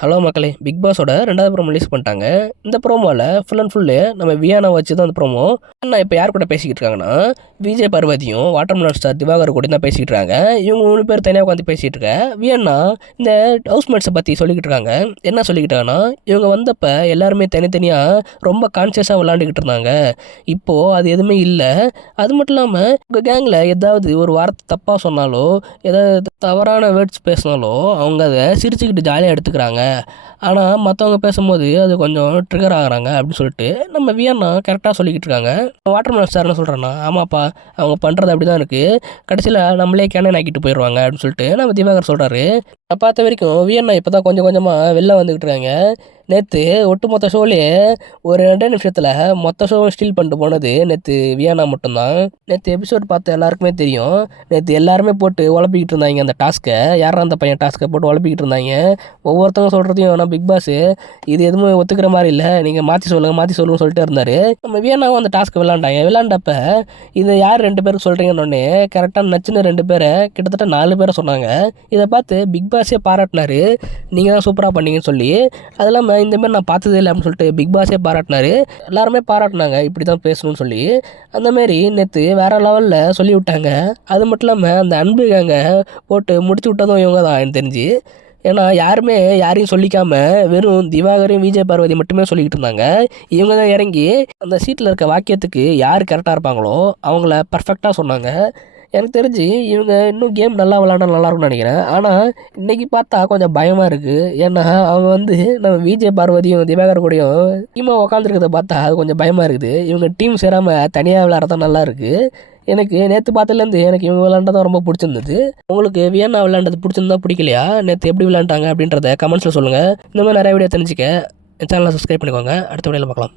Hello மக்களே, big பாஸோட 2வது promo release பண்ணிட்டாங்க. இந்த ப்ரோமோவில் ஃபுல் அண்ட் ஃபுல்லு நம்ம வியானா வச்சு தான் அந்த ப்ரோமோ. நான் இப்போ யார் கூட பேசிக்கிட்டு இருக்காங்கன்னா, விஜய் பார்வதியும் வாட்டர்மெலன் ஸ்டார் திவாகர் கூட தான் பேசிக்கிட்டு இருக்காங்க. இவங்க 3 பேர் தனியாக உட்காந்து பேசிகிட்டு இருக்க. வியன்னா இந்த ஹவுஸ்மேட்ஸை பற்றி சொல்லிக்கிட்டு இருக்காங்க. என்ன சொல்லிக்கிட்டாங்கன்னா, இவங்க வந்தப்போ எல்லாருமே தனித்தனியாக ரொம்ப கான்சியஸாக விளாண்டுக்கிட்டு இருந்தாங்க. இப்போது அது எதுவுமே இல்லை. அது மட்டும் இல்லாமல் உங்கள் கேங்கில் ஏதாவது ஒரு வார்த்தை தப்பாக சொன்னாலோ, ஏதாவது தவறான வேர்ட்ஸ் பேசினாலோ அவங்க அதை சிரிச்சுக்கிட்டு ஜாலியாக எடுத்துக்கிறாங்க. ஆனால் மற்றவங்க பேசும்போது அது கொஞ்சம் ட்ரிகர் ஆகுறாங்க அப்படின்னு சொல்லிட்டு நம்ம வியன்னா கரெக்டாக சொல்லிக்கிட்டு இருக்காங்க. வாட்டர்மெலன் ஸ்டார் என்ன சொல்கிறேன்னா, ஆமாப்பா அவங்க பண்ணுறது அப்படி தான் இருக்குது, கடைசியில் நம்மளே கேனன் ஆக்கிட்டு போயிடுவாங்க அப்படின்னு சொல்லிட்டு நம்ம திவாகர் சொல்கிறாரு. நான் பார்த்த வரைக்கும் வியன்னா இப்போ தான் கொஞ்சம் கொஞ்சமாக வெளில வந்துக்கிட்டு இருக்காங்க. நேற்று ஒட்டுமொத்த ஷோலேயே ஒரு 2 நிமிஷத்தில் மொத்த ஷோவும் ஸ்டீல் பண்ணிட்டு போனது நேற்று வியானா மட்டும்தான். நேற்று எபிசோட் பார்த்த எல்லாருக்குமே தெரியும். நேற்று எல்லாருமே போட்டு உழப்பிக்கிட்டு இருந்தாங்க அந்த டாஸ்க்கை. யாரா அந்த பையன் டாஸ்க்கை போட்டு உழப்பிக்கிட்டு இருந்தாங்க. ஒவ்வொருத்தவங்க சொல்கிறதையும் ஆனால் பிக் பாஸ் இது எதுவுமே ஒத்துக்கிற மாதிரி இல்லை, நீங்கள் மாற்றி சொல்லுங்கன்னு சொல்லிட்டு இருந்தார். நம்ம வியானாவும் அந்த டாஸ்க்கு விளாண்டப்ப இதை யார் 2 பேருக்கு சொல்கிறீங்கன்னு கரெக்டாக நச்சுன்னு 2 பேரை கிட்டத்தட்ட 4 பேரை சொன்னாங்க. இதை பார்த்து பிக் பாஸே பாராட்டினாரு, நீங்கள் தான் சூப்பராக பண்ணீங்கன்னு சொல்லி. அது இல்லாமல் இந்தமாதிரி நான் பார்த்ததே இல்லை அப்படின்னு சொல்லிட்டு பிக் பாஸே பாராட்டினாரு. எல்லாருமே பாராட்டினாங்க இப்படி தான் பேசணும்னு சொல்லி. அந்தமாரி நேற்று வேறு லெவலில் சொல்லி விட்டாங்க. அது மட்டும் இல்லாமல் அந்த அன்பு கேங்க போட்டு முடிச்சு விட்டதும் இவங்க தான் எனக்கு தெரிஞ்சு. ஏன்னா யாருமே யாரையும் சொல்லிக்காமல் வெறும் திவாகரையும் விஜய் பார்வதி மட்டுமே சொல்லிக்கிட்டு இருந்தாங்க. இவங்க தான் இறங்கி அந்த சீட்டில் இருக்க வாக்கியத்துக்கு யார் கரெக்டாக இருப்பாங்களோ அவங்கள பர்ஃபெக்டாக சொன்னாங்க. எனக்கு தெரிஞ்சு இவங்க இன்னும் கேம் நல்லா விளாண்டா நல்லாயிருக்கும்னு நினைக்கிறேன். ஆனால் இன்றைக்கி பார்த்தா கொஞ்சம் பயமாக இருக்குது. ஏன்னா அவங்க நம்ம விஜய் பார்வதியும் திவாகர் கூடயும் டீமாக உக்காந்துருக்கிறத பார்த்தா அது கொஞ்சம் பயமாக இருக்குது. இவங்க டீம் சேராமல் தனியாக விளையாடுறதா நல்லா இருக்குது. எனக்கு நேற்று பார்த்ததுலேருந்து எனக்கு இவங்க விளாண்டதான் ரொம்ப பிடிச்சிருந்தது. உங்களுக்கு வியன்னா விளாண்டது பிடிச்சிருந்தா பிடிக்கலையா, நேற்று எப்படி விளாண்டாங்க அப்படின்றத கமெண்ட்ஸில் சொல்லுங்கள். இந்த மாதிரி நிறைய வீடியோ தெரிஞ்சுக்க சேனலை சப்ஸ்கிரைப் பண்ணிக்கோங்க. அடுத்த வீடியோவில் பார்க்கலாம்.